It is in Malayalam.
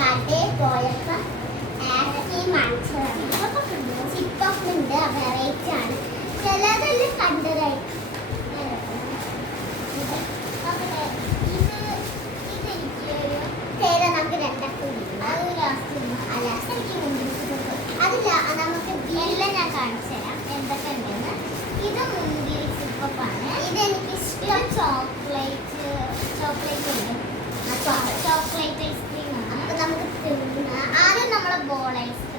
കടയിൽ പോയപ്പോൾ ചിപ്പൊക്കെ ഉണ്ട്, വെറൈറ്റി ആണ്. ചിലതെല്ലാം കണ്ടതായി നമുക്ക് രണ്ടാക്കും അതില്ല. നമുക്ക് എല്ലാം ഞാൻ കാണിച്ചു തരാം എന്തൊക്കെ ഉണ്ടെന്ന്. ഇത് മുന്തിരി സിപ്പപ്പാണ്. ഇതെനിക്ക് ഇഷ്ടം ചോക്ലേറ്റ് ഉണ്ട്. ചോക്ലേറ്റ് ഐസ്ക്രീം ആണ്. അപ്പൊ നമുക്ക് ആദ്യം നമ്മളെ ബോൾ ഐസ്ക്രീം